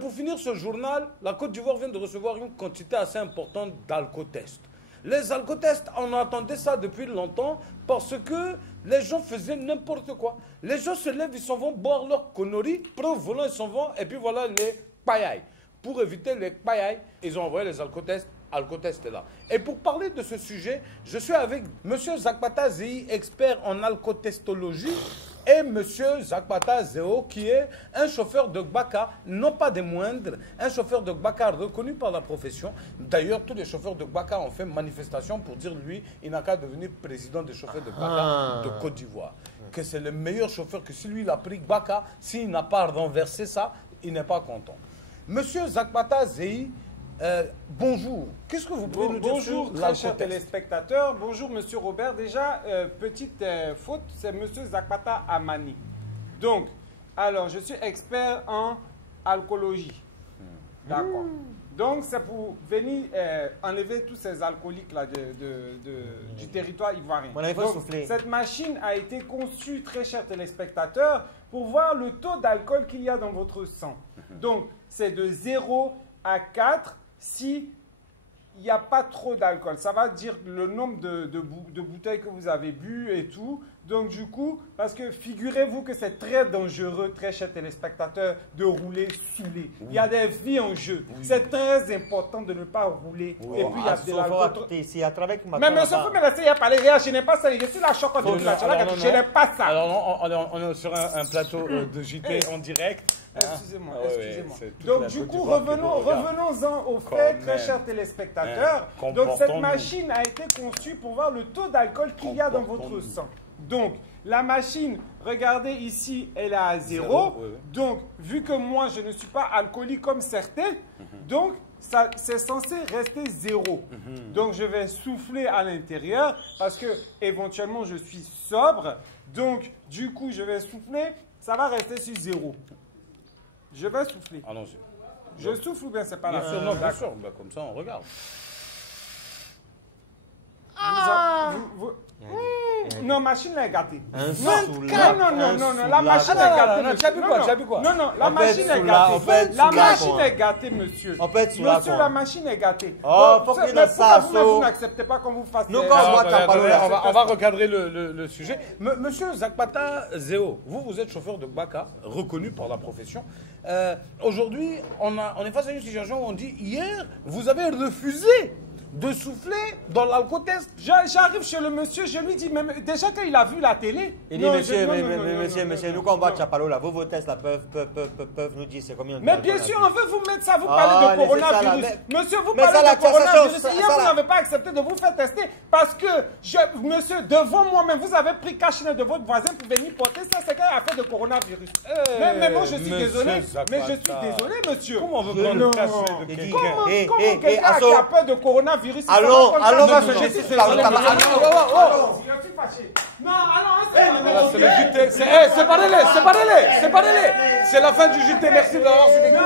pour finir ce journal, la Côte d'Ivoire vient de recevoir une quantité assez importante d'alcotests. Les alcotests, on attendait ça depuis longtemps parce que les gens faisaient n'importe quoi. Les gens se lèvent, ils s'en vont boire leur conneries, preuve volant, ils s'en vont, et puis voilà les paillailles. Pour éviter les paillailles, ils ont envoyé les alcotests. Alcotest est là. Et pour parler de ce sujet, je suis avec M. Zakpata Zeyi, expert en alcotestologie, et M. Zakpata Zeo, qui est un chauffeur de Gbaka, non pas des moindres, un chauffeur de Gbaka reconnu par la profession. D'ailleurs, tous les chauffeurs de Gbaka ont fait manifestation pour dire, lui, il n'a qu'à devenir président des chauffeurs de Gbaka de Côte d'Ivoire. Que c'est le meilleur chauffeur, que si lui, il a pris Gbaka, s'il n'a pas renversé ça, il n'est pas content. M. Zakpata Zeyi, bonjour. Qu'est-ce que vous pouvez nous dire sur Bonjour, très chers téléspectateurs. Bonjour, Monsieur Robert. Déjà, petite faute, c'est Monsieur Zakpata Amani. Donc, alors, je suis expert en alcoologie. D'accord. Donc, c'est pour venir enlever tous ces alcooliques-là du territoire ivoirien. Bon, là, il faut souffler. Cette machine a été conçue, très chers téléspectateurs, pour voir le taux d'alcool qu'il y a dans votre sang. Donc, c'est de 0 à 4. Si il n'y a pas trop d'alcool, ça va dire le nombre de bouteilles que vous avez bu et tout. Donc du coup, parce que figurez-vous que c'est très dangereux, très chers téléspectateurs, de rouler saoulé. Il y a des vies en jeu. C'est très important de ne pas rouler. Et puis il y a de l'alcool. Mais monsieur, vous me laissez parler. Je n'ai pas ça. Je suis la chocotte de la je n'ai pas ça. Alors on est sur un plateau de JT en direct. Excusez-moi, excusez-moi. Donc du coup, revenons-en au fait, très chers téléspectateurs. Donc cette machine a été conçue pour voir le taux d'alcool qu'il y a dans votre sang. Donc, la machine, regardez ici, elle est à 0. Donc, vu que moi, je ne suis pas alcoolique comme certains, donc, c'est censé rester 0. Donc, je vais souffler à l'intérieur parce que, éventuellement, je suis sobre. Donc, du coup, je vais souffler. Ça va rester sur 0. Je vais souffler. Allons-y. Je souffle ou bien c'est pas la fin? Non, bien sûr. Ben, comme ça, on regarde. Non, machine est gâtée. Non, la machine est gâtée. Tu as bu quoi? Tu as bu quoi? Non, la machine est gâtée. La machine est gâtée, monsieur. Monsieur, la machine est gâtée. Oh, faut qu'il ait ça. Vous n'acceptez pas qu'on vous fasse. On va recadrer le sujet. Monsieur Zakpata Zeo, vous êtes chauffeur de Gbaka, reconnu par la profession. Aujourd'hui, on est face à une situation où on dit, hier, vous avez refusé de souffler dans l'alcotest. J'arrive chez le monsieur, je lui dis, même déjà qu'il a vu la télé. Il dit, monsieur, nous combattons Chapalo là, vos tests là peuvent nous dire c'est combien de Mais bien sûr, on veut vous mettre ça, vous parlez de coronavirus. Monsieur, vous parlez de coronavirus. Hier, vous n'avez pas accepté de vous faire tester parce que, monsieur, devant moi-même, vous avez pris cache-nez de votre voisin pour venir porter ça, c'est quelle affaire de coronavirus. Mais moi, je suis désolé. Mais je suis désolé, monsieur. Comment on veut prendre cache-nez de quelqu'un? Comment quelqu'un qui a peur de coronavirus? Allons, va se jeter sur la route. Je suis fâché. Non, allons, c'est le JT. Séparez-les. C'est la fin du JT. Merci de l'avoir suivi.